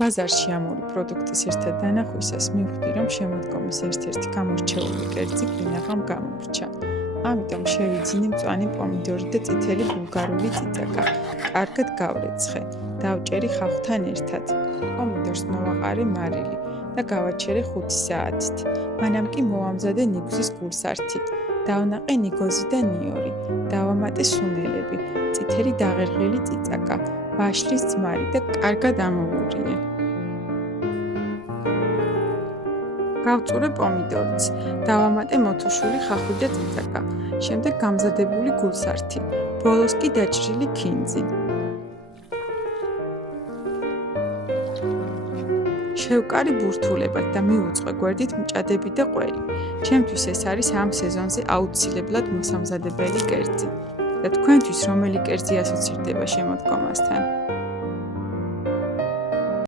ბაზარში ამური პროდუქტის ერთად დანახვისას მივხვდი, რომ შემოდგომის ერთ-ერთი გამორჩეული კერძი კინაღამ გამომრჩა. ამიტომ შევიძინე მწვანე პომიდორი და წითელი ბულგარული წიწაკა. კარგად გავრეცხე. დავჭერი ხავხთან ერთად. პომიდორს მოვაყარე მარილი და გავაჩერე 5 საათით. მანამ კი მოვამზადე ნიგვზის გულსართი. დავნაყე ნიგოზი და ნიორი. დავამატე სუნელები, წითელი დაღერღილი წიწაკა, ვაშლის ძმარი და კარგად ამოვურიე. გავწურე პომიდორიც, დავამატე მოთუშული ხახვი და წიწაკა, შემდეგ გამზადებული გულსართი, ბოლოს კი დაჭრილი ქინძი. შევკარი ბურთულებად და მივუწყე გვერდით მჭადები და ყველი. ჩემთვის ეს არის ამ სეზონზე აუცილებლად მოსამზადებელი კერძი. და თქვენთვის რომელი კერძი ასოცირდება შემოდგომასთან?